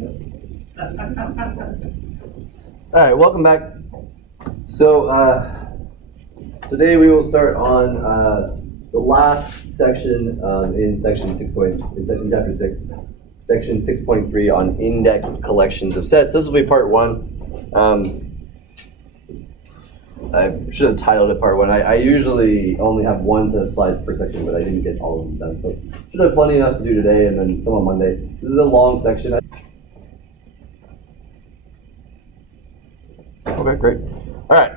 All right, welcome back. So today we will start on the last section in section in chapter 6, section 6.3 on indexed collections of sets. This will be part 1. I should have titled it part 1. I usually only have one set of slides per section, but I didn't get all of them done. So should have plenty enough to do today and then some on Monday. This is a long section. Okay, great. All right.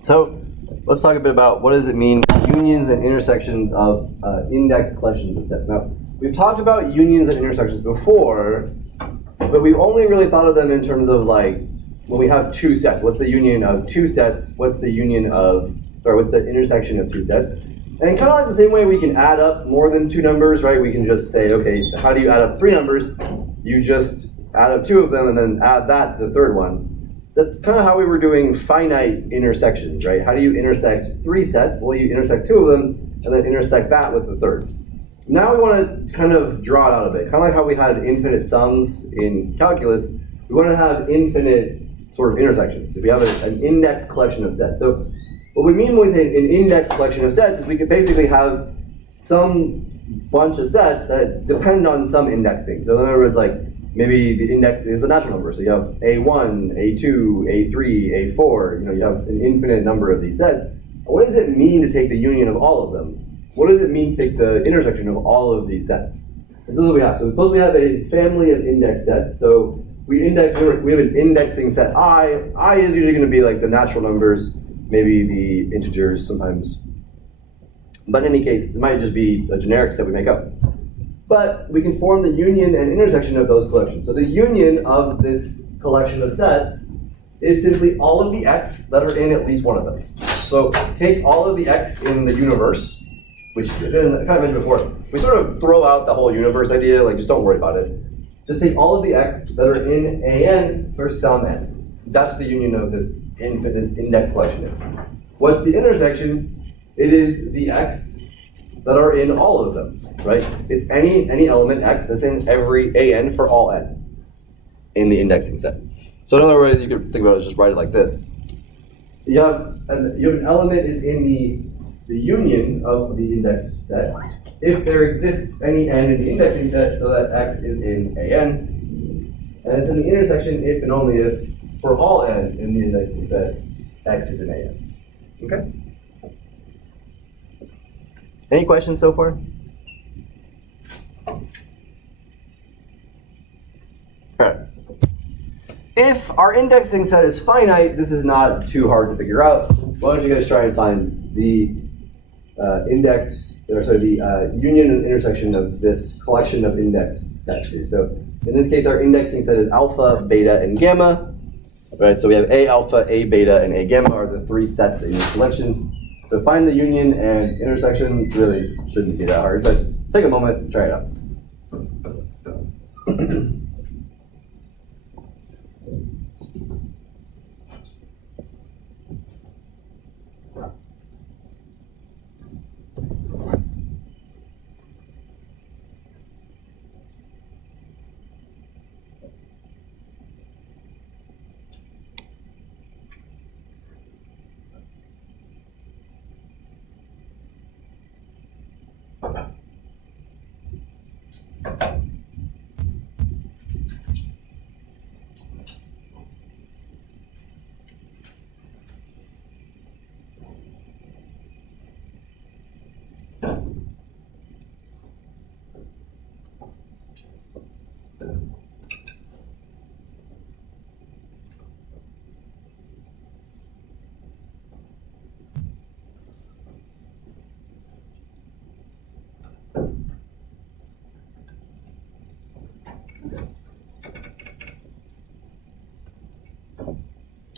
So let's talk a bit about what does it mean, unions and intersections of indexed collections of sets. Now, we've talked about unions and intersections before, but we've only really thought of them in terms of like, when we have two sets, what's the union of two sets? What's the union of, or what's the intersection of two sets? And kind of like the same way we can add up more than two numbers, right? We can just say, okay, how do you add up three numbers? You just add up two of them and then add that to the third one. So that's kind of how we were doing finite intersections, right? How do you intersect three sets? Well, you intersect two of them and then intersect that with the third. Now we want to kind of draw it out a bit. Kind of like how we had infinite sums in calculus, we want to have infinite sort of intersections. If we have an indexed collection of sets. So what we mean when we say an indexed collection of sets is we could basically have some bunch of sets that depend on some indexing. So in other words, like maybe the index is the natural number. So you have A1, A2, A3, A4. You know, you have an infinite number of these sets. What does it mean to take the union of all of them? What does it mean to take the intersection of all of these sets? And this is what we have. So suppose we have a family of index sets. So we have an indexing set I. I is usually going to be like the natural numbers, maybe the integers sometimes. But in any case, it might just be a generic set we make up. But we can form the union and intersection of those collections. So the union of this collection of sets is simply all of the x that are in at least one of them. So take all of the x in the universe, which I kind of mentioned before. We sort of throw out the whole universe idea, like just don't worry about it. Just take all of the x that are in an for some n. That's what the union of this index collection is. What's the intersection? It is the x that are in all of them, right? It's any element x that's in every an for all n in the indexing set. So in other words, you could think about it, just write it like this. You have an element is in the union of the index set if there exists any n in the indexing set so that x is in an, and it's in the intersection if and only if for all n in the indexing set x is in an. Okay? Any questions so far? Alright. If our indexing set is finite, this is not too hard to figure out. Why don't you guys try and find the union and intersection of this collection of index sets here. So in this case, our indexing set is alpha, beta, and gamma. Right, so we have A alpha, A beta, and A gamma are the three sets in this collection. So find the union and intersection. Really shouldn't be that hard, but take a moment and try it out.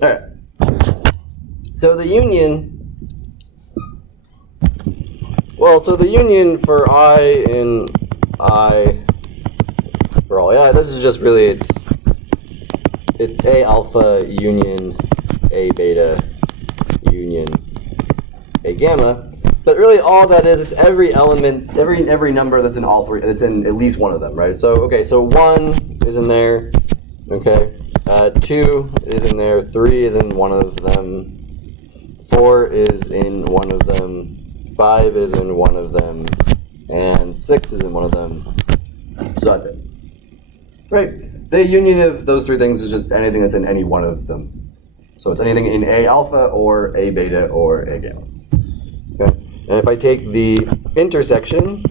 All right. So the union, so the union for I in I for all, this is just really, it's A alpha union A beta union A gamma. But really, all that is, it's every element, every number that's in all three, that's in at least one of them, right? So, okay, so 1 is in there, okay, 2 is in there, 3 is in one of them, 4 is in one of them, 5 is in one of them, and 6 is in one of them. So that's it. Right? The union of those three things is just anything that's in any one of them. So it's anything in A alpha or A beta or A gamma. Okay? And if I take the intersection,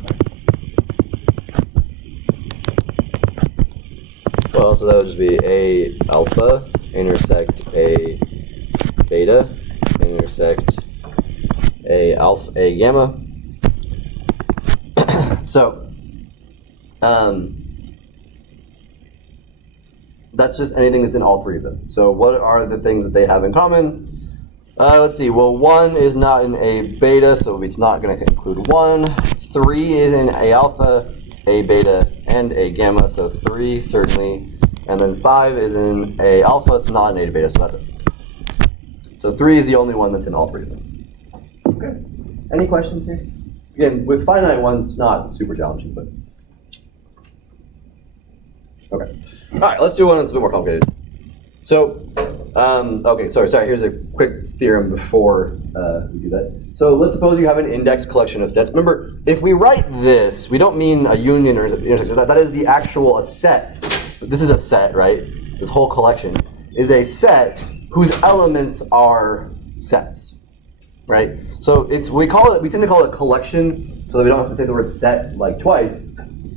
well, so that would just be A alpha intersect A beta intersect A gamma. So, that's just anything that's in all three of them. So what are the things that they have in common? Let's see, well, 1 is not in A beta, so it's not going to include 1. 3 is in A alpha, A beta, and A gamma, so 3 certainly. And then 5 is in A alpha, it's not in A beta, so that's it. So 3 is the only one that's in all three of them. Okay. Any questions here? Again, with finite ones, it's not super challenging, but... Okay. All right, let's do one that's a bit more complicated. So, okay, sorry, here's a quick theorem before we do that. So let's suppose you have an index collection of sets. Remember, if we write this, we don't mean a union or intersection. That is the actual set. This is a set, right? This whole collection is a set whose elements are sets, right? So we tend to call it a collection so that we don't have to say the word set like twice.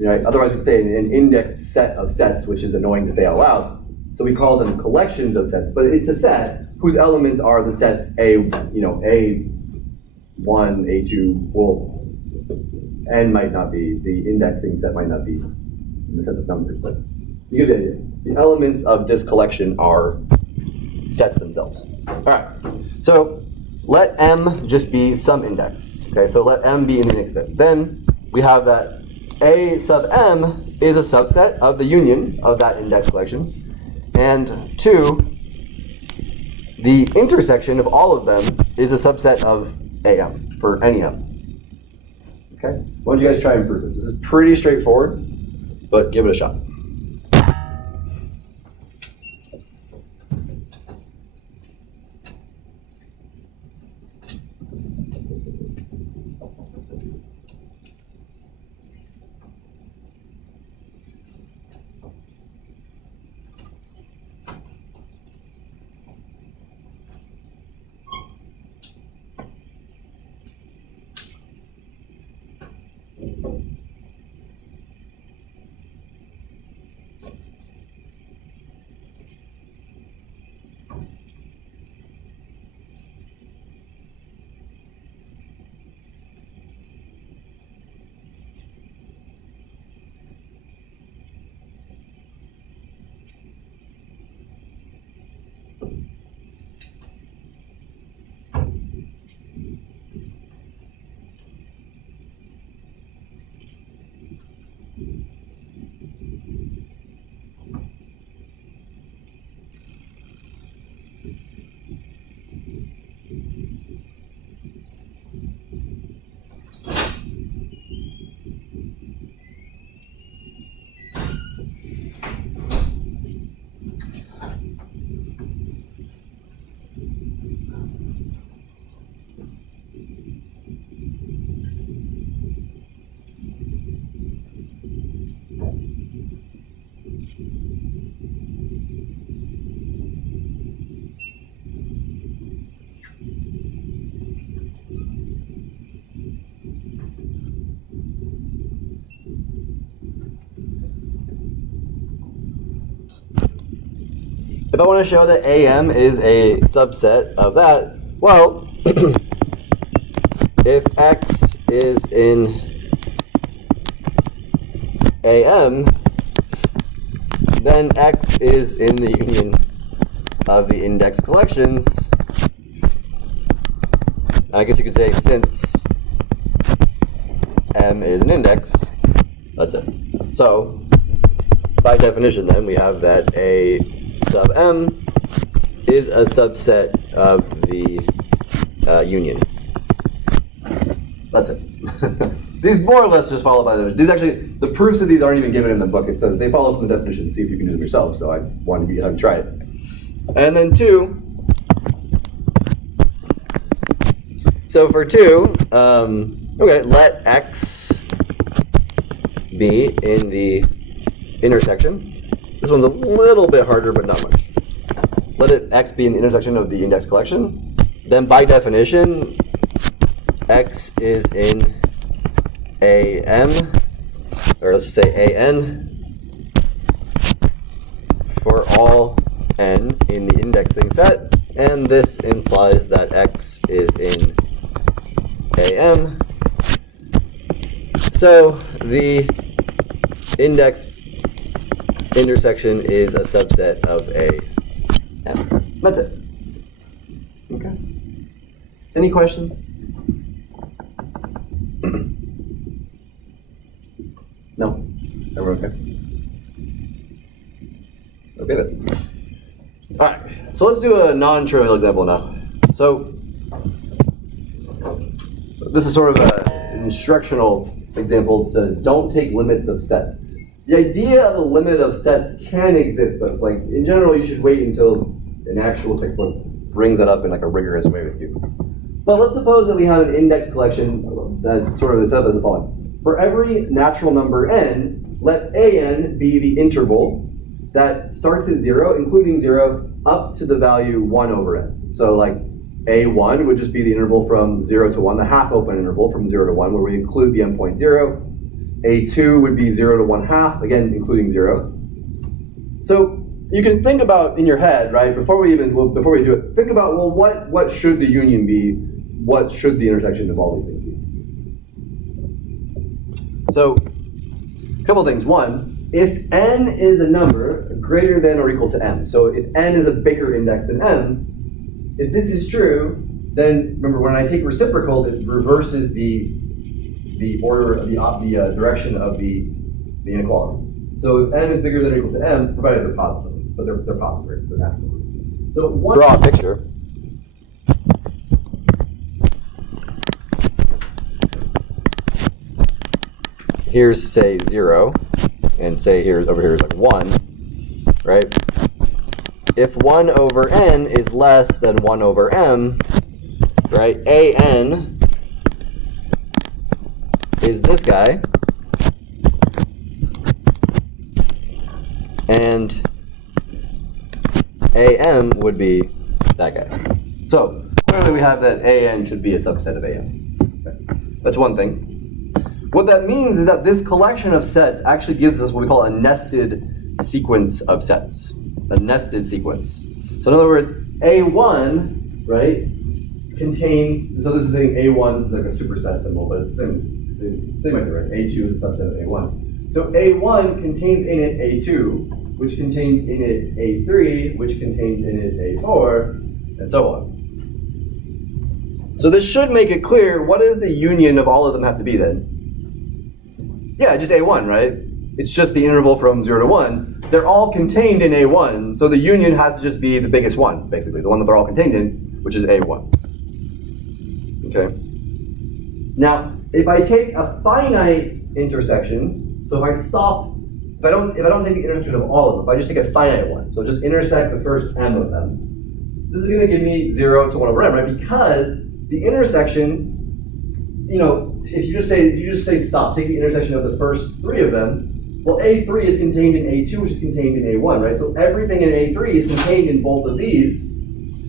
Right? Otherwise, we could say an index set of sets, which is annoying to say out loud. So we call them collections of sets, but it's a set whose elements are the sets A1, A2. Well, N might not be, the indexing set might not be in the sense of numbers, but you get the idea. The elements of this collection are sets themselves. All right. So let M just be some index. Okay. So let M be an index set. Then we have that A sub M is a subset of the union of that index collection. And 2, the intersection of all of them is a subset of AM for any M. Okay? Why don't you guys try and prove this? This is pretty straightforward, but give it a shot. If I want to show that AM is a subset of that, well, if X is in AM, then X is in the union of the index collections. I guess you could say since M is an index, that's it. So, by definition then, we have that A sub M is a subset of the union. That's it. These more or less just follow by the definition. These actually, the proofs of these aren't even given in the book. It says they follow from the definition. See if you can do them yourself. So I wanted you to try it. And then 2. So for 2, okay, let x be in the intersection. This one's a little bit harder, but not much. Let x be in the intersection of the index collection. Then by definition, x is in AM, or let's say AN, for all n in the indexing set, and this implies that x is in AM. So the indexed intersection is a subset of AM. That's it. Okay. Any questions? No? Everyone okay? Okay then. Alright, so let's do a non-trivial example now. So, this is sort of an instructional example to don't take limits of sets. The idea of a limit of sets can exist, but like in general you should wait until an actual textbook brings that up in like a rigorous way with you. But let's suppose that we have an index collection that sort of is set up as the following. For every natural number n, let an be the interval that starts at 0, including 0, up to the value 1 over n. So like a1 would just be the interval from 0 to 1, the half-open interval from 0 to 1, where we include the endpoint 0. a2 would be 0 to 1/2, again, including 0. So you can think about in your head, right, before we do it, think about, well, what should the union be? What should the intersection of all these things be? So, a couple things. One, if n is a number greater than or equal to m, so if n is a bigger index than m, if this is true, then remember when I take reciprocals, it reverses the order, the direction of the inequality. So if n is bigger than or equal to m, provided they're positive, but they're positive, they're natural. So draw a picture. Here's, say, 0, and say over here is like 1, right? If 1 over n is less than 1 over m, right, an is this guy, and am would be that guy. So clearly we have that an should be a subset of am. Okay. That's one thing. What that means is that this collection of sets actually gives us what we call a nested sequence of sets. A nested sequence. So in other words, A1, right, contains, so this is saying A1, this is like a superset symbol, but it's the same idea, right? A2 is a subset of A1. So A1 contains in it A2, which contains in it A3, which contains in it A4, and so on. So this should make it clear, what does the union of all of them have to be then? Yeah, just A1, right? It's just the interval from 0 to 1. They're all contained in A1, so the union has to just be the biggest one, basically, the one that they're all contained in, which is A1. Okay? Now, if I take a finite intersection, so if I don't take the intersection of all of them, if I just take a finite one, so just intersect the first m of them, this is going to give me 0 to 1 over m, right? Because the intersection, if you just say stop, take the intersection of the first 3 of them, well, A3 is contained in A2, which is contained in A1, right? So everything in A3 is contained in both of these,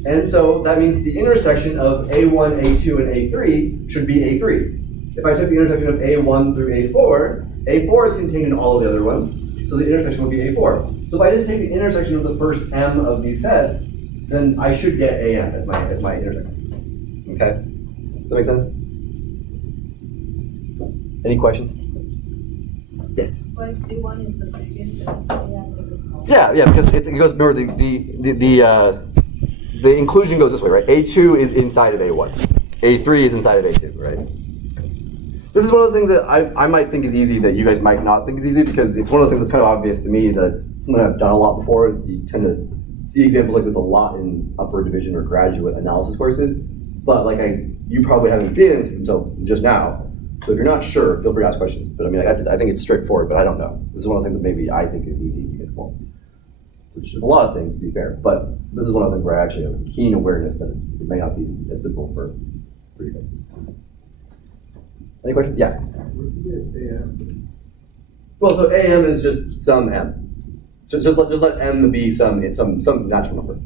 and so that means the intersection of A1, A2, and A3 should be A3. If I took the intersection of A1 through A4 is contained in all of the other ones, so the intersection would be A4. So if I just take the intersection of the first m of these sets, then I should get AM as my intersection. Okay? Does that make sense? Any questions? Yes. But A1 is the biggest and AM is the smallest. Yeah, because it goes. Remember the inclusion goes this way, right? A2 is inside of A1. A3 is inside of A2, right? This is one of those things that I might think is easy that you guys might not think is easy, because it's one of those things that's kind of obvious to me that it's something I've done a lot before. You tend to see examples like this a lot in upper division or graduate analysis courses. But like you probably haven't seen it until just now. So if you're not sure, feel free to ask questions. But I mean, I think it's straightforward, but I don't know. This is one of those things that maybe I think is easy to get involved, which is a lot of things, to be fair. But this is one of the things where I actually have a keen awareness that it may not be as simple for you guys. Any questions? Yeah. Well, so AM is just some M. So just let M be some natural number.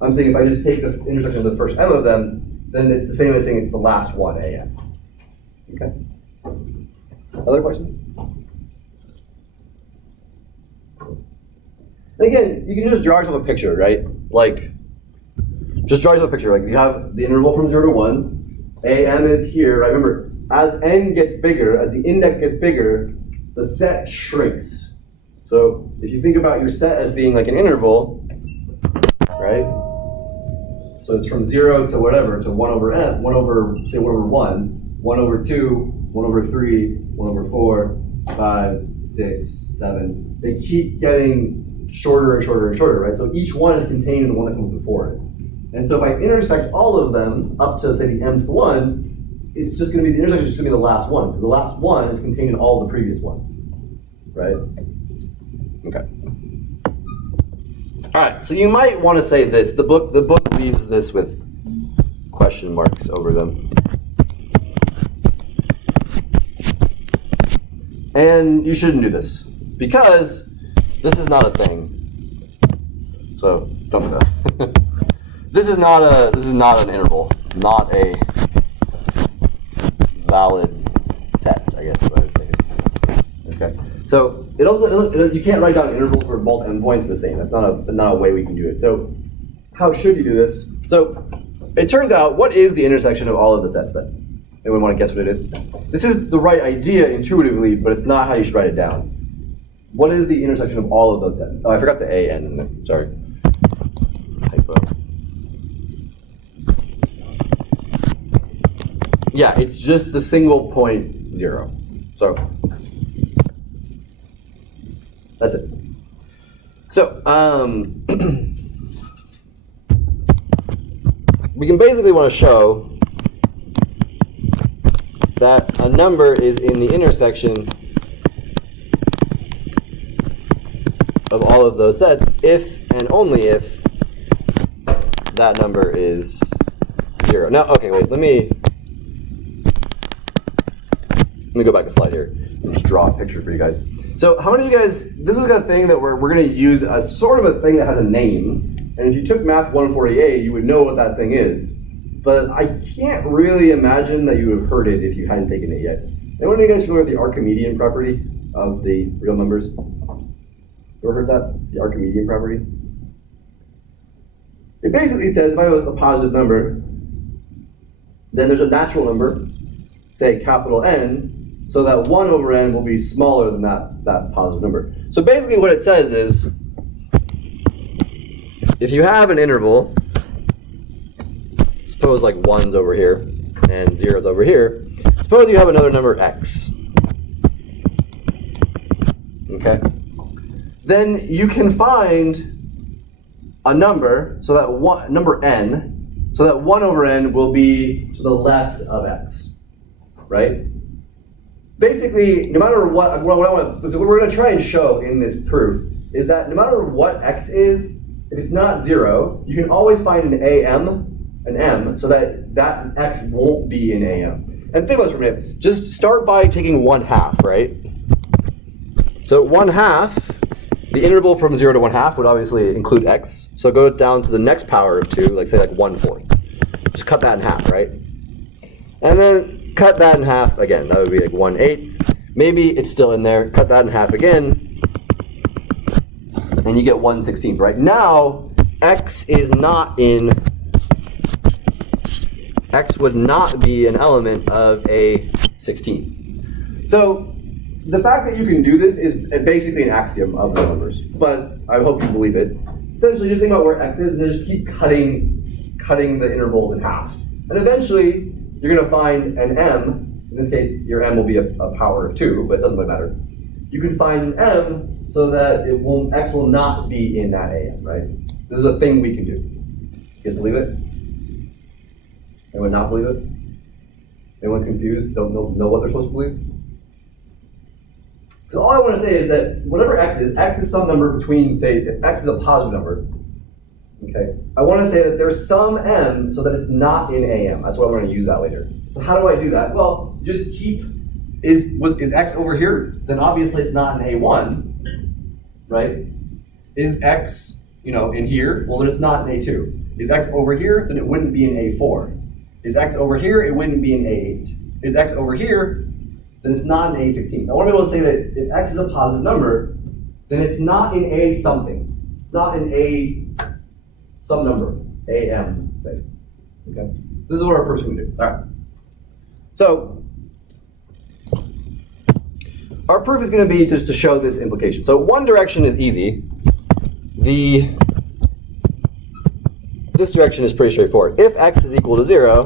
I'm saying if I just take the intersection of the first M of them, then it's the same as saying it's the last one AM. Okay. Other questions? And again, you can just draw yourself a picture, right? Like, just draw yourself a picture. Like, you have the interval from 0 to 1. AM is here, right? Remember, as n gets bigger, as the index gets bigger, the set shrinks. So if you think about your set as being like an interval, right? So it's from 0 to whatever, to 1 over n, 1 over, say 1 over 1, 1 over 2, 1 over 3, 1 over 4, 5, 6, 7. They keep getting shorter and shorter and shorter, right? So each one is contained in the one that comes before it. And so if I intersect all of them up to, say, the nth one, it's just going to be, the intersection is just going to be the last one, because the last one is contained in all the previous ones, right? Okay. All right, so you might want to say this. The book leaves this with question marks over them. And you shouldn't do this, because this is not a thing. So don't do that. This is not an interval, not a valid set, I guess is what I would say. Okay. So you can't write down intervals where both endpoints are the same. That's not a way we can do it. So how should you do this? So it turns out, what is the intersection of all of the sets then? Anyone want to guess what it is? This is the right idea intuitively, but it's not how you should write it down. What is the intersection of all of those sets? Oh, I forgot the AN in there. Sorry. Typo. Yeah, it's just the single point 0. So that's it. So we can basically want to show that a number is in the intersection of all of those sets if and only if that number is 0. Now, okay, wait, let me go back a slide here and just draw a picture for you guys. So how many of you guys, this is a thing that we're going to use as sort of a thing that has a name, and if you took Math 140A, you would know what that thing is. But I can't really imagine that you have heard it if you hadn't taken it yet. Anyone of you guys familiar with the Archimedean property of the real numbers? Ever heard that? The Archimedean property? It basically says if I have a positive number, then there's a natural number, say capital N, so that 1 over n will be smaller than that positive number. So basically what it says is, if you have an interval, suppose like 1's over here and 0's over here, suppose you have another number x. Okay? Then you can find a number, so that number n, so that 1 over n will be to the left of x, right? Basically, no matter what we're going to try and show in this proof is that no matter what x is, if it's not 0, you can always find an m, so that x won't be in am. And think about this for a minute. Just start by taking 1/2, right? So 1/2, the interval from 0 to 1/2 would obviously include x. So go down to the next power of 2, like say like 1/4. Just cut that in half, right? And then cut that in half again. That would be like 1/8. Maybe it's still in there. Cut that in half again. And you get 1/16, right? Now, x would not be an element of a 16. So the fact that you can do this is basically an axiom of the numbers, but I hope you believe it. Essentially, just think about where x is and just keep cutting the intervals in half. And eventually, you're going to find an m. In this case, your m will be a power of 2, but it doesn't really matter. You can find an m so that x will not be in that am, right? This is a thing we can do. You guys believe it? Anyone not believe it? Anyone confused? Don't know what they're supposed to believe? Because all I want to say is that whatever x is some number between, say, if x is a positive number, okay, I want to say that there's some m so that it's not in AM. That's what I'm going to use that later. So how do I do that? Well, just keep, is x over here? Then obviously it's not in A1, right? Is x, in here? Well, then it's not in A2. Is x over here? Then it wouldn't be in A4. Is x over here? It wouldn't be in A8. Is x over here? Then it's not in A16. I want to be able to say that if x is a positive number, then it's not in A something. It's not in A some number, AM, say. Okay? This is what our proof's going to do. All right. So, our proof is going to be just to show this implication. So, one direction is easy. This direction is pretty straightforward. If x is equal to 0,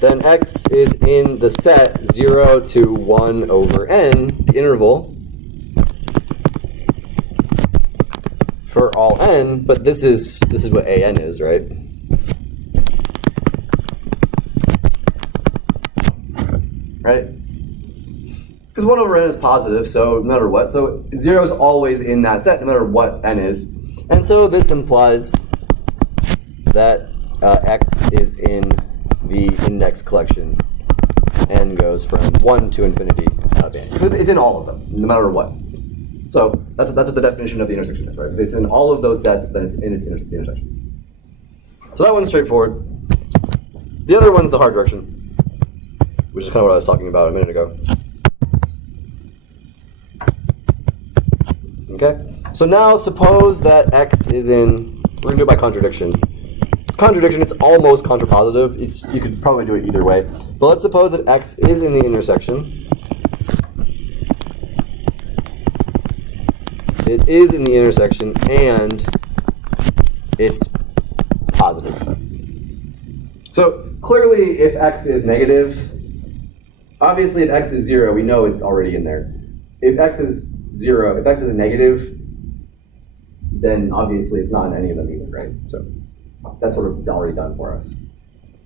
then x is in the set 0 to 1 over n, the interval, for all n, but this is what an is, right? Right? Because 1 over n is positive, so no matter what. So 0 is always in that set, no matter what n is. And so this implies that x is in the index collection. N goes from 1 to infinity of n. Because it's in all of them, no matter what. So that's what the definition of the intersection is, right? If it's in all of those sets, then it's in its intersection. So that one's straightforward. The other one's the hard direction, which is kind of what I was talking about a minute ago. Okay? So now suppose that x is in, we're going to do it by contradiction. It's contradiction, it's almost contrapositive. You could probably do it either way. But let's suppose that x is in the intersection. It is in the intersection and it's positive. So clearly if x is negative, obviously if x is 0, we know it's already in there. If x is 0, if x is a negative, then obviously it's not in any of them either, right? So that's sort of already done for us.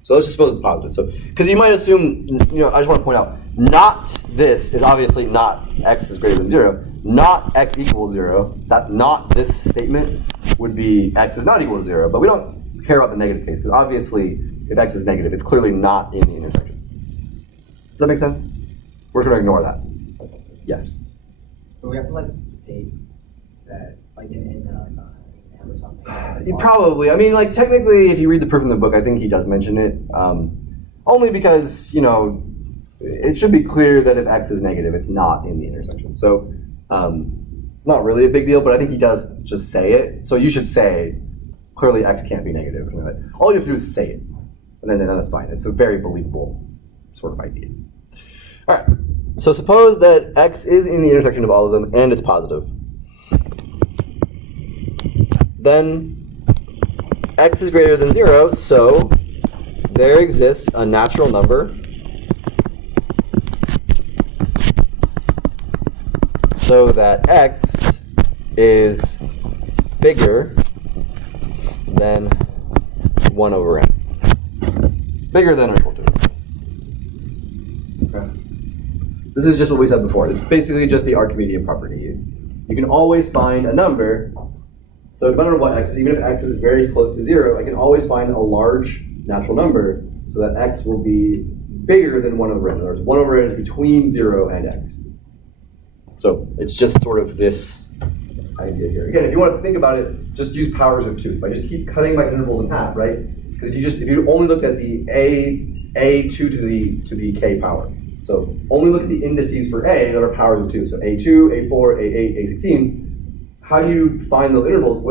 So let's just suppose it's positive. So, because you might assume, I just want to point out, not this is obviously not x is greater than 0. Not x equals 0. That not this statement would be x is not equal to 0. But we don't care about the negative case because obviously if x is negative, it's clearly not in the intersection. Does that make sense? We're going to ignore that. Yeah. So we have to state that in or something. Probably. I mean, technically, if you read the proof in the book, I think he does mention it. Only because it should be clear that if x is negative, it's not in the intersection. So it's not really a big deal, but I think he does just say it. So you should say clearly x can't be negative. All you have to do is say it, and then that's fine. It's a very believable sort of idea. All right. So suppose that x is in the intersection of all of them and it's positive. Then x is greater than 0, so there exists a natural number so that x is bigger than 1 over n. Bigger than or equal to. Okay. This is just what we said before. It's basically just the Archimedean property. You can always find a number. So no matter what x is, even if x is very close to 0, I can always find a large natural number so that x will be bigger than 1 over n. In other words, 1 over n is between 0 and x. So it's just sort of this idea here. Again, if you want to think about it, just use powers of 2. If I just keep cutting my intervals in half, right? Because if you only look at the a2 to the k power. So only look at the indices for a that are powers of 2. So a2, a4, a8, a16. How do you find those intervals?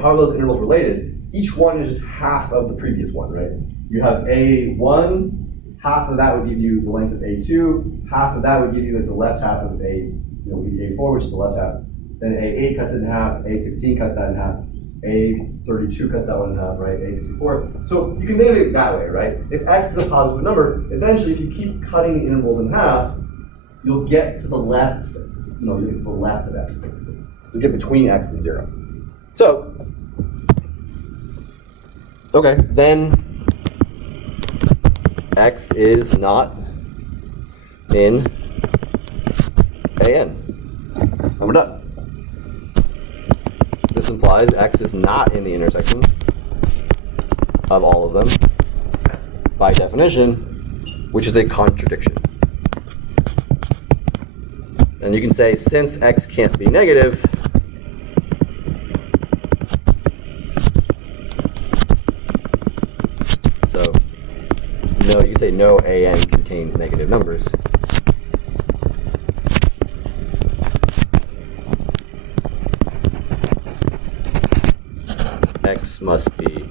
How are those intervals related? Each one is just half of the previous one, right? You have A1, half of that would give you the length of A2, half of that would give you the left half of A4, which is the left half. Then A8 cuts it in half, A16 cuts that in half, A32 cuts that one in half, right? A64. So you can think of it that way, right? If x is a positive number, eventually if you keep cutting the intervals in half, you'll get to the left, you'll get to the left of x. You'll get between x and 0. So, Okay, then x is not in AN. And we're done. This implies x is not in the intersection of all of them, by definition, which is a contradiction. And you can say, since x can't be negative, so no, you can say no AN contains negative numbers. X must be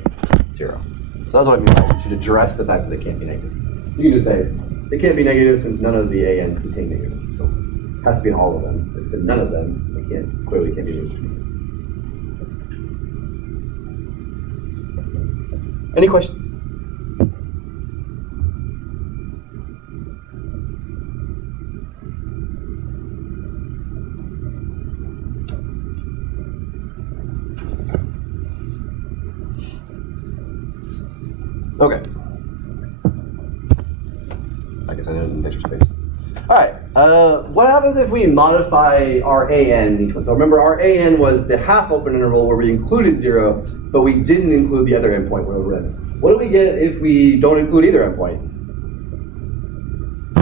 0. So that's what I mean by you should address the fact that it can't be negative. You can just say, it can't be negative since none of the ANs contain negative. So it has to be in all of them. If it's in none of them, it clearly can't be negative. Any questions? Okay. I guess I didn't picture space. All right. What happens if we modify our AN in each one? So remember, our AN was the half open interval where we included 0, but we didn't include the other endpoint when over n. What do we get if we don't include either endpoint?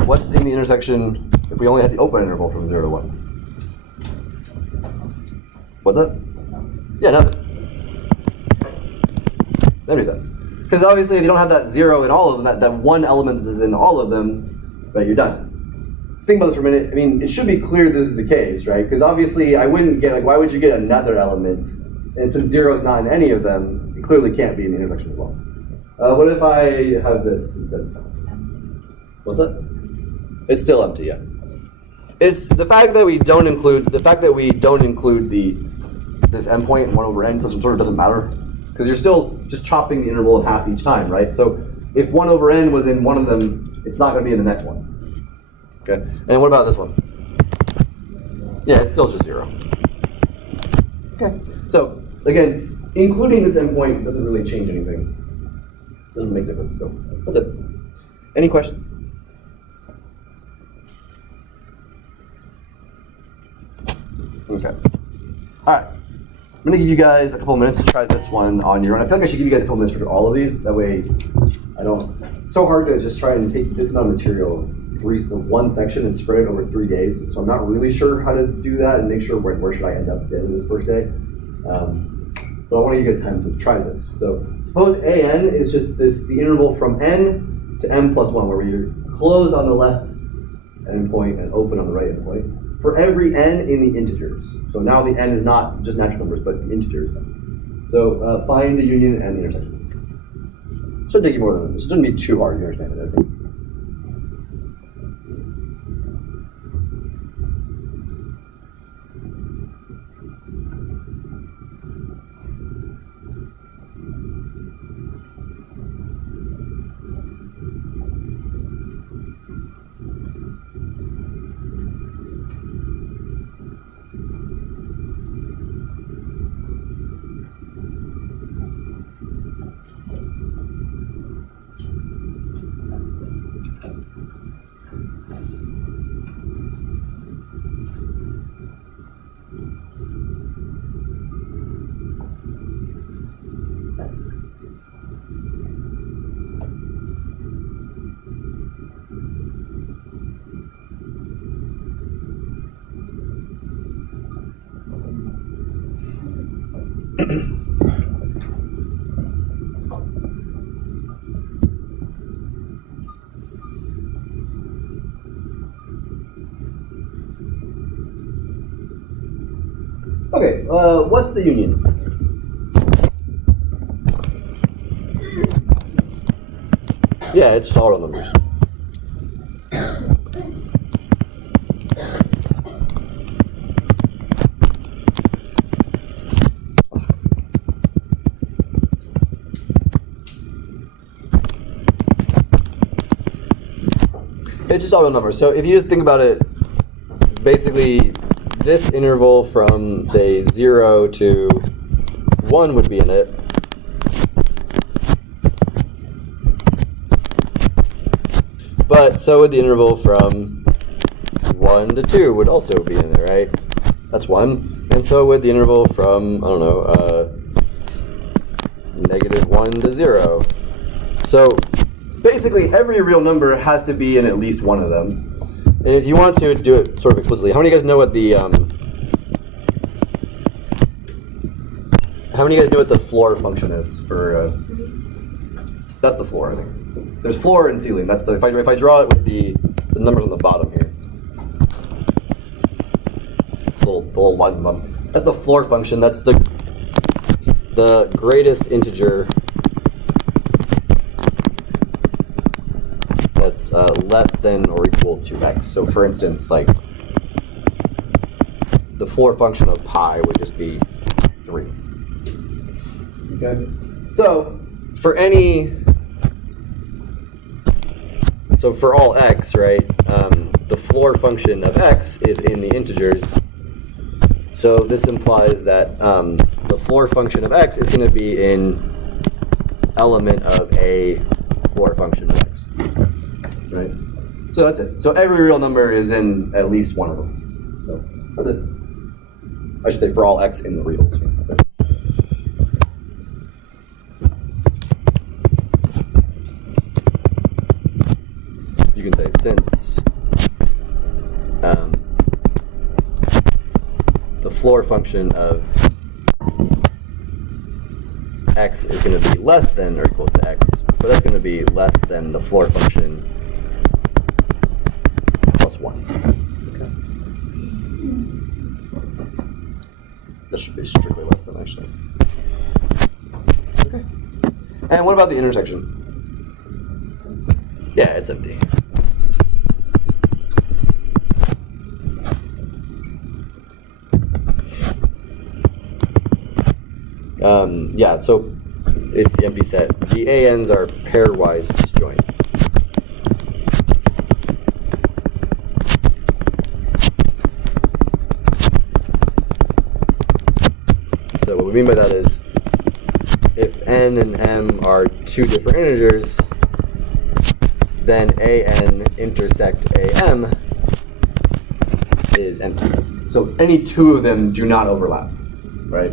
What's in the intersection if we only had the open interval from 0 to 1? What's that? Yeah, nothing. Nobody's that. Because obviously, if you don't have that 0 in all of them, that one element that is in all of them, right, you're done. Think about this for a minute. I mean, it should be clear this is the case, right? Because obviously, I wouldn't get, like, why would you get another element? And since 0 is not in any of them, it clearly can't be in the intersection as well. What if I have this instead? What's that? It's still empty, yeah. It's the fact that we don't include this endpoint in 1 over n sort of doesn't matter. Because you're still just chopping the interval in half each time, right? So if 1 over n was in one of them, it's not going to be in the next one. Okay. And what about this one? Yeah, it's still just 0. Okay. So again, including this endpoint doesn't really change anything. Doesn't make a difference. So that's it. Any questions? Okay. All right. I'm going to give you guys a couple minutes to try this one on your own. I feel like I should give you guys a couple minutes for all of these. That way, it's so hard to just try and take this amount of material, one section, and spread it over 3 days. So I'm not really sure how to do that and make sure where should I end up at the end of this first day. But I want to give you guys time to try this. So suppose AN is just the interval from n to m plus 1, where you're closed on the left endpoint and open on the right endpoint, for every n in the integers. So now the n is not just natural numbers, but the integers. So find the union and the intersection. Shouldn't take you more than this. It shouldn't be too hard. You understand it, I think. Okay, what's the union? Yeah, it's all real numbers. It's just all real numbers. So if you just think about it, basically this interval from, say, 0 to 1 would be in it. But so would the interval from 1 to 2 would also be in there, right? That's 1. And so would the interval from, I don't know, -1 to 0. So basically every real number has to be in at least one of them. And if you want to do it sort of explicitly, how many of you guys know what the floor function is for that's the floor, I think. There's floor and ceiling. That's the if I draw it with the numbers on the bottom here. The little line bump. That's the floor function. That's the greatest integer that's less than or equal to x. So for instance, like the floor function of pi would just be 3. Okay. So for all x, right, the floor function of x is in the integers. So this implies that the floor function of x is going to be in element of a floor function of x. Right? So that's it. So every real number is in at least one of them. So that's it. I should say for all x in the reals. Okay. You can say since the floor function of x is going to be less than or equal to x, but that's going to be less than the floor function plus 1. Okay. That should be strictly less than, actually. Okay. And what about the intersection? Yeah, it's empty. Yeah, so it's the empty set. The ANs are pairwise disjoint. So what we mean by that is if n and m are two different integers, then an intersect am is empty. So any two of them do not overlap, right?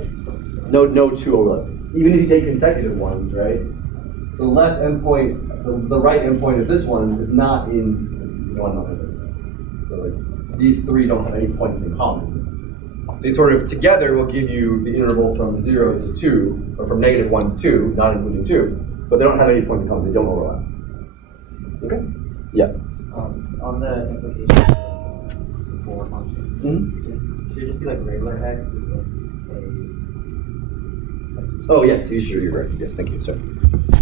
No two overlap. Even if you take consecutive ones, right? The left endpoint, the right endpoint of this one is not in this one. So like, these three don't have any points in common. They sort of together will give you the interval from 0 to 2, or from -1 to 2, not including 2, but they don't have any points in common. They don't overlap. Okay? Yeah. On the implication of the floor function, should it just be like regular x is like Oh yes, you're right. Yes, thank you. Sorry.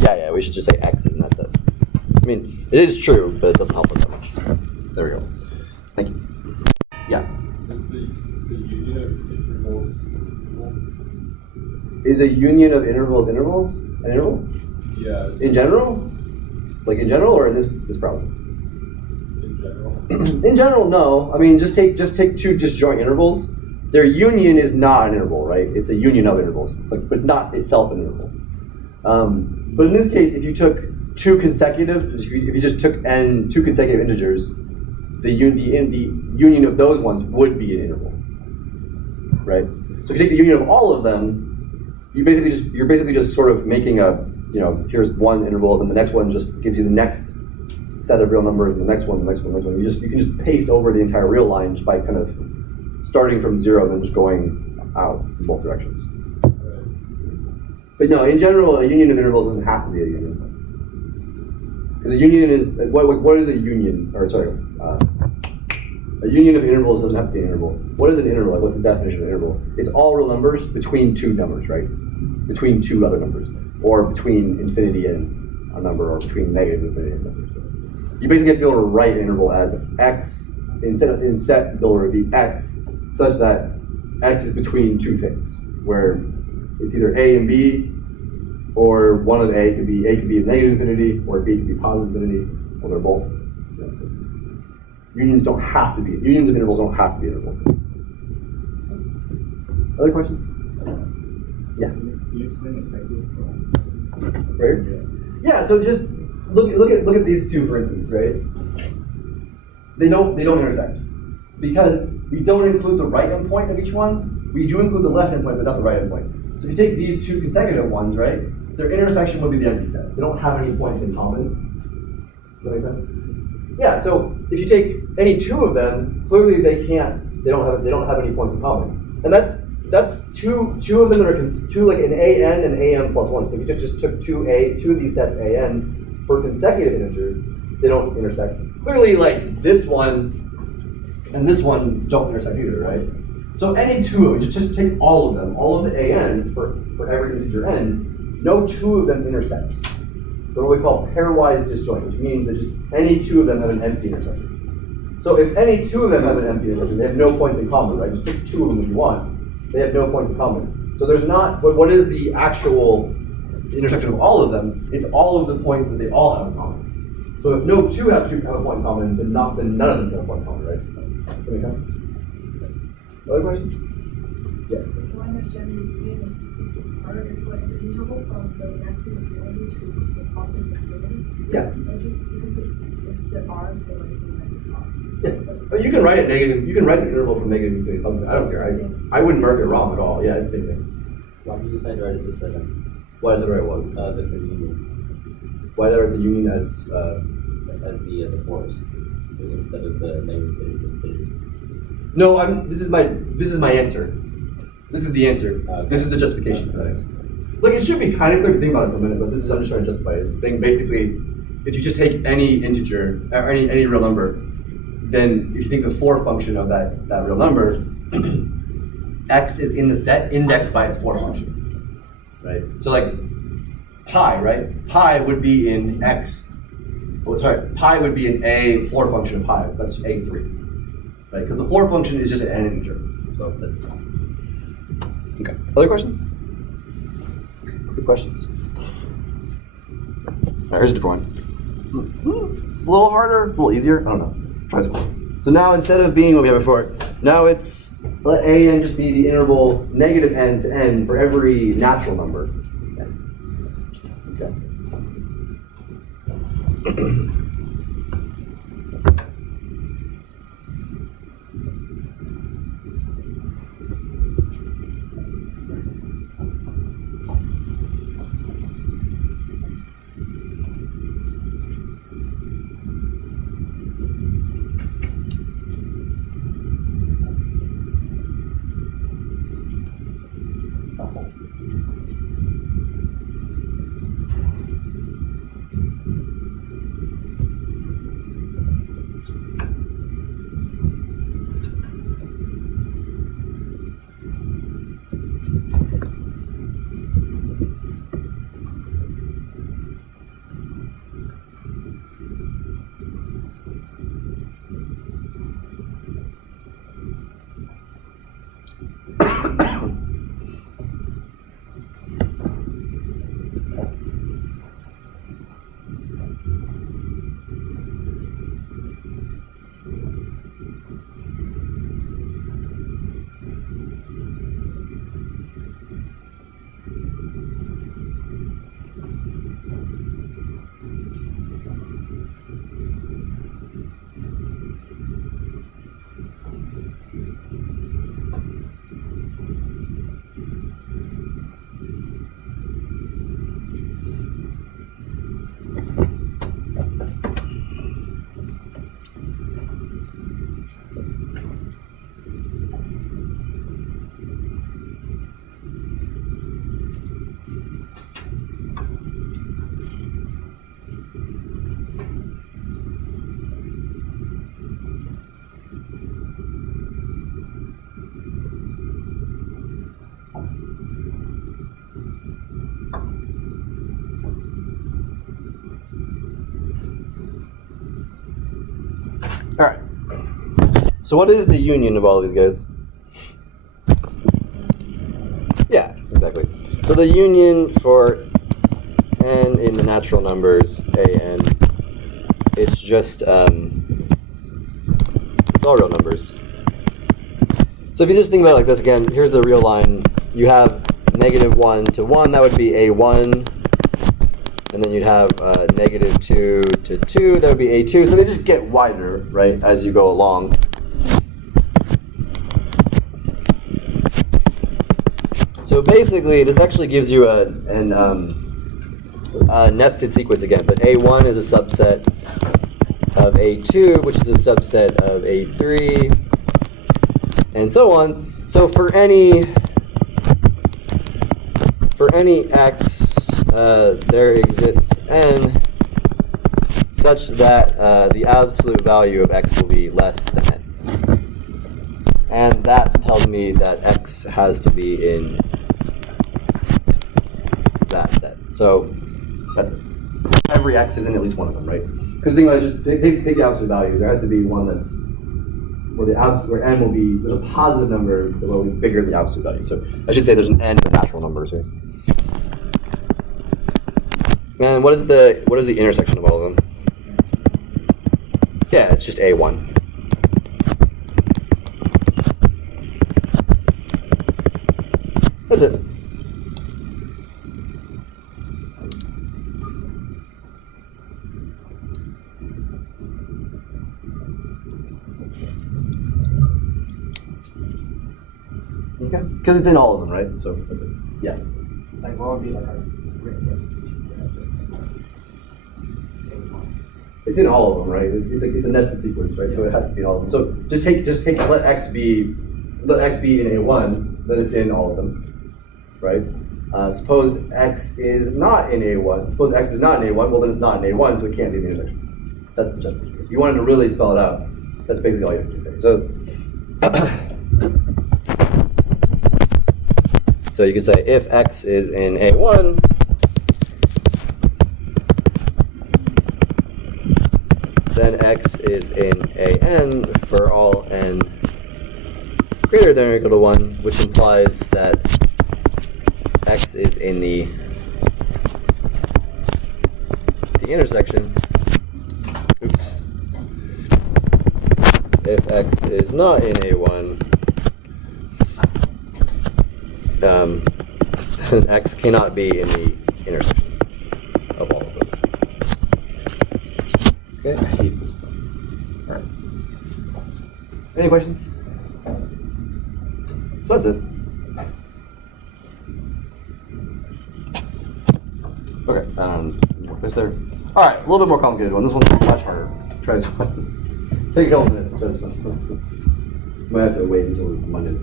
Yeah, we should just say x and that's it. I mean, it is true, but it doesn't help us that much. There we go. Thank you. Yeah. Is the union of intervals interval? Is a union of intervals an interval? Yeah. In general? Like in general, or in this problem? In general. In general, no. I mean, just take two disjoint intervals. Their union is not an interval, right? It's a union of intervals. But it's not itself an interval. But in this case, if you took two consecutive, if you just took two consecutive integers, the union of those ones would be an interval, right? So if you take the union of all of them, you're basically just sort of making a, here's one interval, then the next one just gives you the next set of real numbers, and the next one, the next one, the next one. You can just paste over the entire real line just by kind of starting from 0 and then just going out in both directions. But no, in general, a union of intervals doesn't have to be a union. Because a union is, what is a union? Or sorry, a union of intervals doesn't have to be an interval. What is an interval? Like, what's the definition of an interval? It's all real numbers between two numbers, right? Between two other numbers. Or between infinity and a number, or between negative infinity and a number. So you basically have to be able to write an interval as x, in set builder, it would be x, such that x is between two things, where it's either a and b, or one of a could be negative infinity, or b could be positive infinity, or they're both. Unions don't have to be. Unions of intervals don't have to be intervals. Other questions? Yeah. Can you explain the cyclic Right? Yeah. So just look at these two, for instance, right? they don't intersect. Because we don't include the right endpoint of each one, we do include the left endpoint, but not the right endpoint. So if you take these two consecutive ones, right, their intersection would be the empty set. They don't have any points in common. Does that make sense? Yeah, so if you take any two of them, clearly they don't have any points in common. And that's two of them that are two, like an AN and AM plus one. If you just took two of these sets AN for consecutive integers, they don't intersect. Clearly, like this one and this one don't intersect either, right? So any two of them, just take all of them, all of the ANs for every integer n, no two of them intersect. They're what we call pairwise disjoint, which means that just any two of them have an empty intersection. So if any two of them have an empty intersection, they have no points in common, right? Just pick two of them if you want. They have no points in common. So there's not, what is the actual intersection of all of them? It's all of the points that they all have in common. So if no two have a point in common, then none of them have a point in common, right? Does that make sense? Other question? Yes. Do I understand the game is to part is like the interval from the negative infinity to the positive infinity? Yeah. Because it's the R, so like the negative R. Yeah. But you can write it negative. You can write the interval from negative infinity. I don't care. I wouldn't mark it wrong at all. Yeah, it's the same thing. Why did you decide to write it this way then? Why does it write what? The union. Why did I write the union as the force instead of the negative infinity? No, this is my answer. This is the answer. Okay. This is the justification for that answer. Like, it should be kind of clear to think about it for a minute, but this is, I'm just trying to justify it. It's saying basically, if you just take any integer, or any real number, then if you think the floor function of that real number, x is in the set indexed by its floor function, right? So like pi, right? Pi would be in x, pi would be in a floor function of pi, that's a3, right? Because the floor function is just an integer, so that's it. Okay, other questions? Good questions. All right, here's a different one. A little harder, a little easier, I don't know. Try this one. So now instead of being what we had before, now it's let an just be the interval negative n to n for every natural number. Okay. All right. So what is the union of all of these guys? Yeah, exactly. So the union for n in the natural numbers, an, it's just, it's all real numbers. So if you just think about it like this again, here's the real line. You have -1 to 1, that would be a1. and then you'd have -2 to 2, that would be A2. So they just get wider, right, as you go along. So basically, this actually gives you a nested sequence again, but A1 is a subset of A2, which is a subset of A3, and so on. So for any x, there exists n such that the absolute value of x will be less than n. And that tells me that x has to be in that set. So that's it. Every x is in at least one of them, right? Because think about it, just take the absolute value. There has to be one that's where n will be, there's a positive number that will be bigger than the absolute value. So I should say there's an n of natural numbers here. And what is the intersection of all of them? Yeah, it's just A1. That's it. Okay, because it's in all of them, right? So, that's it. Yeah. Like, what would be like a written representation instead of just It's in all of them, right? It's a nested sequence, right? So it has to be in all of them. So just take let x be in A1, then it's in all of them, right? Suppose x is not in A1. Suppose x is not in A1. Well, then it's not in A1, so it can't be in the intersection. That's the justification. If you wanted to really spell it out, that's basically all you have to say. So you could say if x is in A1, then x is in AN for all n greater than or equal to 1, which implies that x is in the intersection. Oops. If x is not in A1, then x cannot be in the intersection of all of them. Okay, I hate this one. All right. Any questions? So that's it. Okay, is there? All right, a little bit more complicated one. This one's much harder. Try this one. Take a couple minutes. Try this one. Might have to wait until Monday.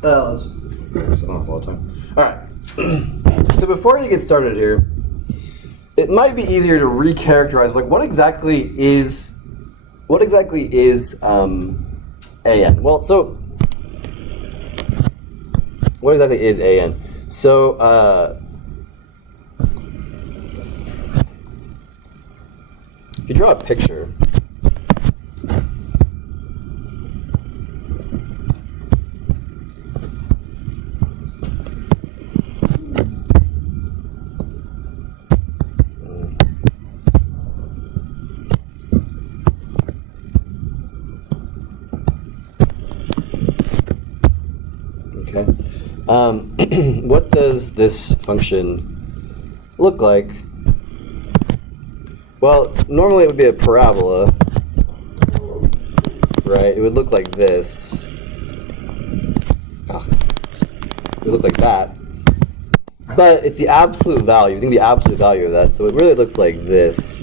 Let's just focus on all the time. All right. So before you get started here, it might be easier to recharacterize like what exactly is AN. Well, so what exactly is AN? So if you draw a picture. What does this function look like? Well, normally it would be a parabola, right? It would look like this. It would look like that. But it's the absolute value. You think the absolute value of that. So it really looks like this.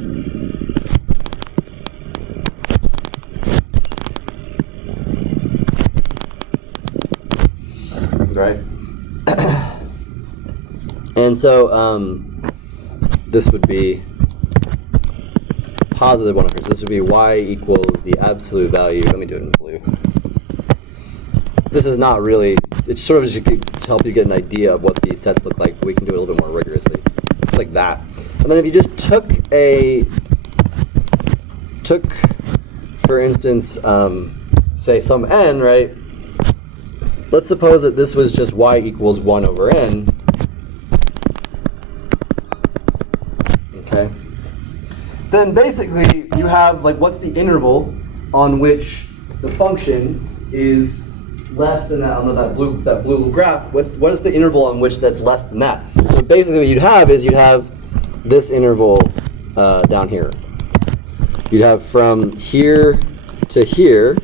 Right? And so this would be positive 100. So this would be y equals the absolute value. Let me do it in blue. This is not really it's sort of just to help you get an idea of what these sets look like, but we can do it a little bit more rigorously, like that. And then if you just took, for instance, say some n, right? Let's suppose that this was just y equals 1 over n. Okay. Then basically you have, like, what's the interval on which the function is less than that on that blue little graph? What is the interval on which that's less than that? So basically what you'd have is you'd have this interval down here. You'd have from here to here,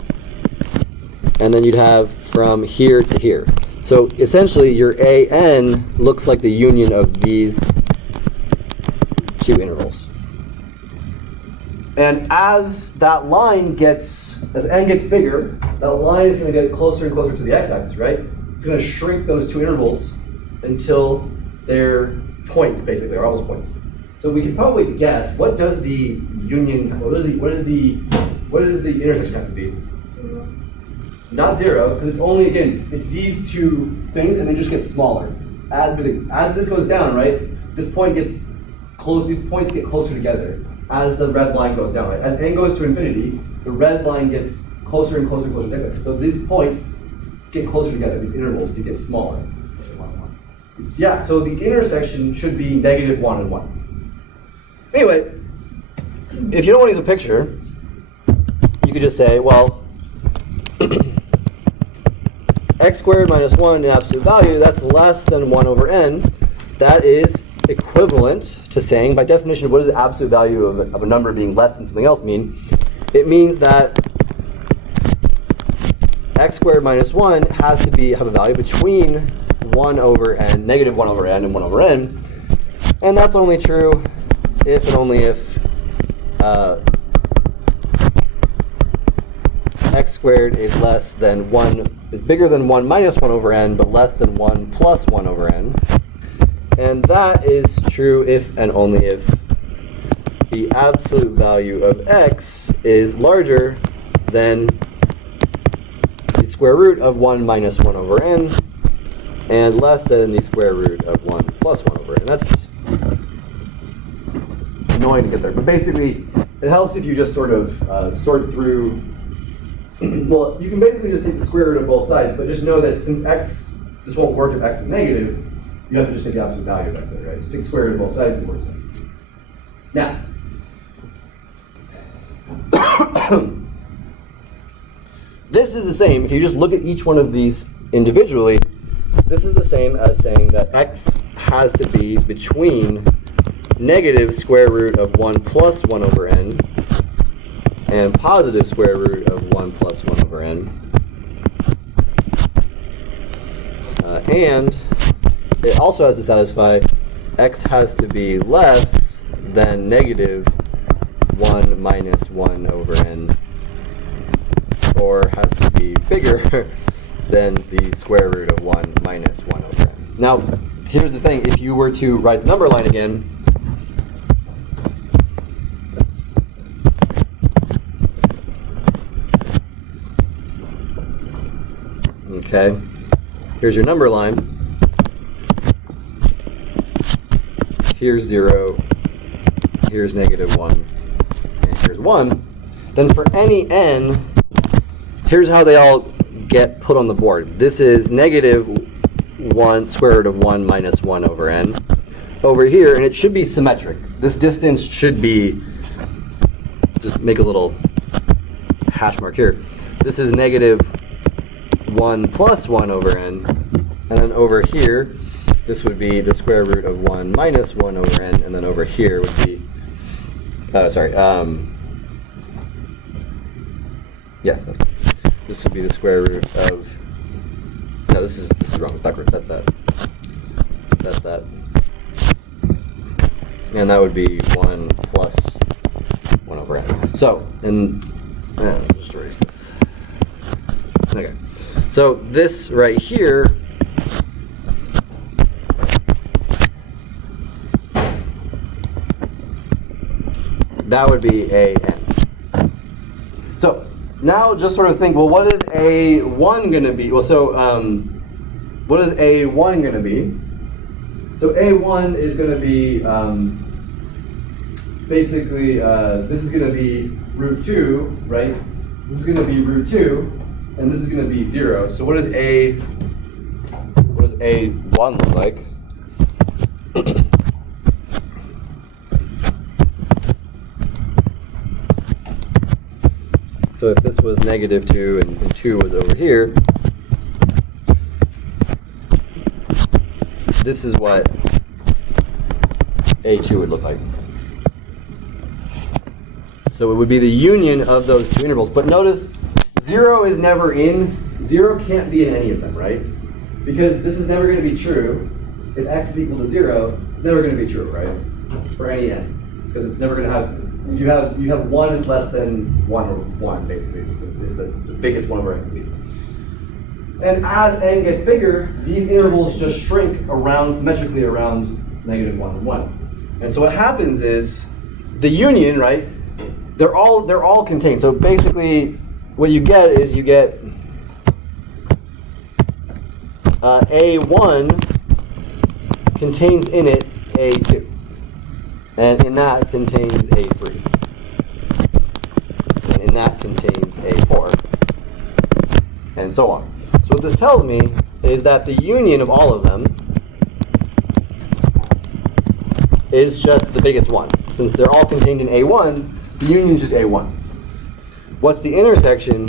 and then you'd have from here to here. So essentially your an looks like the union of these two intervals. And as that line as n gets bigger, that line is going to get closer and closer to the x-axis, right? It's going to shrink those two intervals until they're points, basically, or almost points. So we can probably guess, what does the union, what does the intersection have to be? 0. Not 0, because it's only, again, it's these two things, and they just get smaller. As this goes down, right, this point gets close, these points get closer together as the red line goes down, right? As n goes to infinity, the red line gets closer and closer and closer together. So these points get closer together, these intervals, they get smaller. Yeah, so the intersection should be negative 1 and 1. Anyway, if you don't want to use a picture, you could just say, well, x squared minus 1 in absolute value, that's less than 1 over n. That is equivalent to saying, by definition, what does the absolute value of a number being less than something else mean? It means that x squared minus 1 has to have a value between 1 over n, negative 1 over n, and 1 over n. And that's only true if and only if x squared is bigger than 1 minus 1 over n, but less than 1 plus 1 over n. And that is true if and only if the absolute value of x is larger than the square root of 1 minus 1 over n, and less than the square root of 1 plus 1 over n. That's annoying to get there, but basically it helps if you just sort of sort through. Well, you can basically just take the square root of both sides, but just know that since this won't work if x is negative, you have to just take the absolute value of x, right? So take the square root of both sides, it works. Now, this is the same, if you just look at each one of these individually, this is the same as saying that x has to be between negative square root of 1 plus 1 over n and positive square root of 1 plus 1 over n. And it also has to satisfy x has to be less than negative 1 minus 1 over n, or has to be bigger than the square root of 1 minus 1 over n. Now, here's the thing. If you were to write the number line again, okay, here's your number line. Here's 0, here's negative 1, and here's 1. Then for any n, here's how they all get put on the board. This is negative 1, square root of 1 minus 1 over n. Over here, and it should be symmetric. This distance should be, just make a little hash mark here. This is negative 1 plus 1 over n. And then over here, this would be the square root of 1 minus 1 over n, and then over here would be, yes, that's good. This would be the square root of, no, this is wrong, it's backwards, that's that. And that would be 1 plus 1 over n. So, and, I'll just erase this. Okay, so this right here, that would be a n. So now just sort of think, well, what is a1 going to be? Well, so what is A1 going to be? So A1 is going to be basically, this is going to be root 2, right? This is going to be root 2, and this is going to be 0. So what does A1 look like? So if this was negative 2 and 2 was over here, this is what A2 would look like. So it would be the union of those two intervals. But notice 0 is never in. 0 can't be in any of them, right? Because this is never going to be true. If x is equal to 0, it's never going to be true, right? For any n. Because it's never going to have, you have 1 is less than 1 or 1, basically, is the biggest one where it can be. And as n gets bigger, these intervals just shrink around, symmetrically around negative 1 and 1. And so what happens is, the union, right, they're all contained. So basically, what you get is you get A1 contains in it A2. And in that contains A3. And in that contains A4. And so on. So what this tells me is that the union of all of them is just the biggest one. Since they're all contained in A1, the union is just A1. What's the intersection?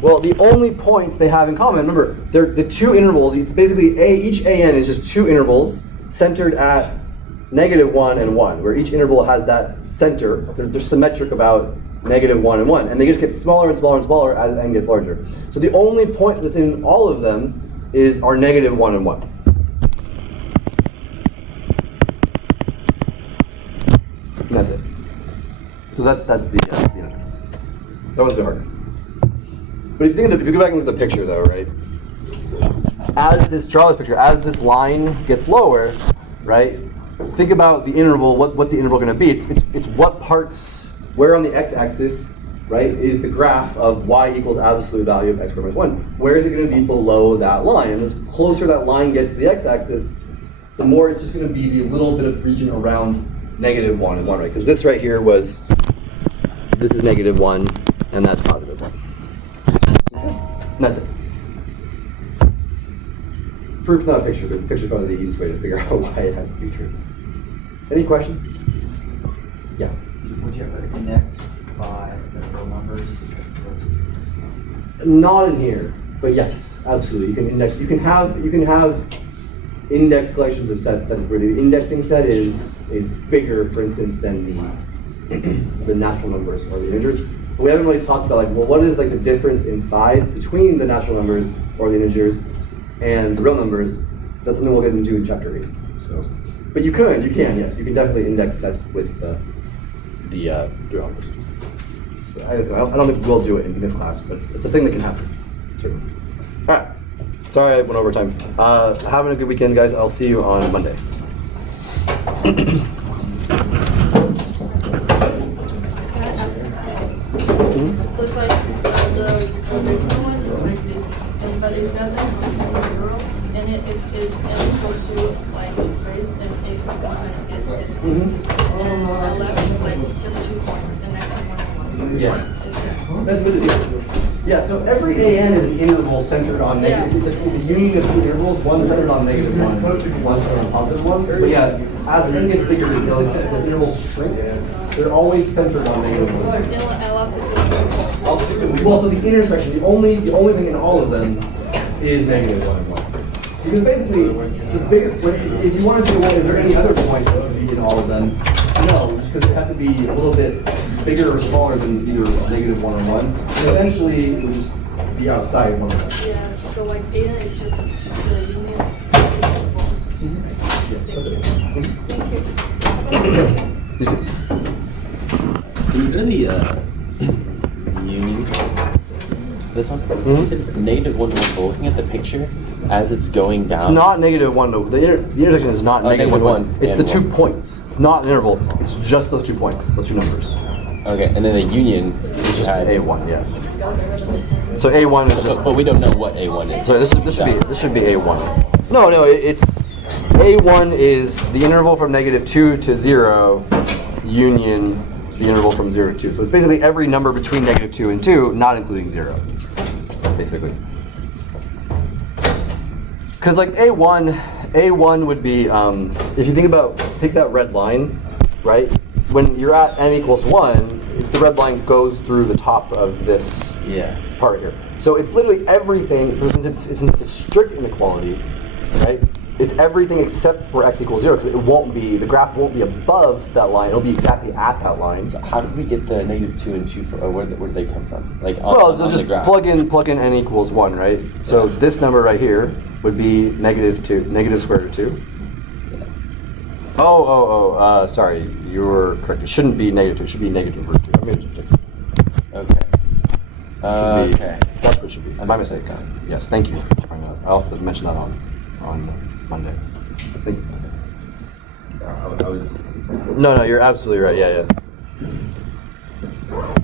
Well, the only points they have in common, remember, they're the two intervals. It's basically each AN is just two intervals centered at negative 1 and 1, where each interval has that center. They're symmetric about negative 1 and 1. And they just get smaller and smaller and smaller as n gets larger. So the only point that's in all of them are negative 1 and 1. And that's it. So that's the that one's a bit harder. But if you go back and look at the picture though, right? Draw this picture, as this line gets lower, right? Think about the interval. What's the interval going to be? It's what parts, where on the x-axis, right, is the graph of y equals absolute value of x squared minus 1. Where is it going to be below that line? And the closer that line gets to the x-axis, the more it's just going to be the little bit of region around negative 1 and 1, right? Because this right here this is negative 1, and that's positive 1. And that's it. Proof, not a picture, but the picture is probably the easiest way to figure out why it has to be true. Any questions? Yeah. Would you ever index by the real numbers? Not in here, but yes, absolutely. You can index. You can have index collections of sets that where the indexing set is bigger, for instance, than the natural numbers or the integers. But we haven't really talked about what is the difference in size between the natural numbers or the integers and the real numbers. That's something we'll get into in chapter 8. So, but you can, yes, you can definitely index sets with the real numbers. So I don't think we'll do it in this class, but it's a thing that can happen. Sure. All right. Sorry I went over time. Having a good weekend, guys. I'll see you on Monday. So it's like the original one is like this, but it doesn't contain zero, and it goes to like trace and it becomes like this. And the left like just 2 points, and next one. Yeah. That's the deal. Yeah, so every AN is an interval centered on negative. It's a union of two intervals, one centered on negative 1, one centered on positive 1. But yeah, as n gets bigger, the intervals shrink. They're always centered on negative 1. Well, so the intersection, the only thing in all of them is negative 1 and 1. Because basically, it's a bigger. If you want to say, well, is there any other point that would be in all of them? No, just because they have to be a little bit bigger or smaller than either negative 1 or 1. And eventually, it would just be outside one of them. Yeah, so like data is just the union of Thank you. Can you go to the union? This one? She said it's negative 1 1. Looking at the picture, as it's going down. It's not negative 1 to, the intersection is not negative negative 1. 1 It's the and 2 1. points. It's not an interval. It's just those 2 points, those 2 numbers. Okay, and then the union is Just at A1, yeah. So A1 is just. But we don't know what A1 is. So this should be A1. No, it's A1 is the interval from negative 2 to 0 union the interval from 0 to 2. So it's basically every number between negative 2 and 2, not including 0, basically. Because like A1 would be, if you think about, take that red line, right? When you're at n equals 1, it's the red line goes through the top of this part here. So it's literally everything, since it's a strict inequality, right? It's everything except for x equals 0, because the graph won't be above that line, it'll be exactly at that line. So how did we get the negative 2 and 2 or where did they come from? Like Well, so on just the graph. plug in n equals 1, right? So this number right here would be negative square root of 2. Sorry, you were correct. It shouldn't be negative 2, it should be negative root 2. I mean, Okay. Should be, Okay. that's what it should be. My mistake. Yes, thank you. I'll have to mention that on Monday. Thank you. No, you're absolutely right. Yeah.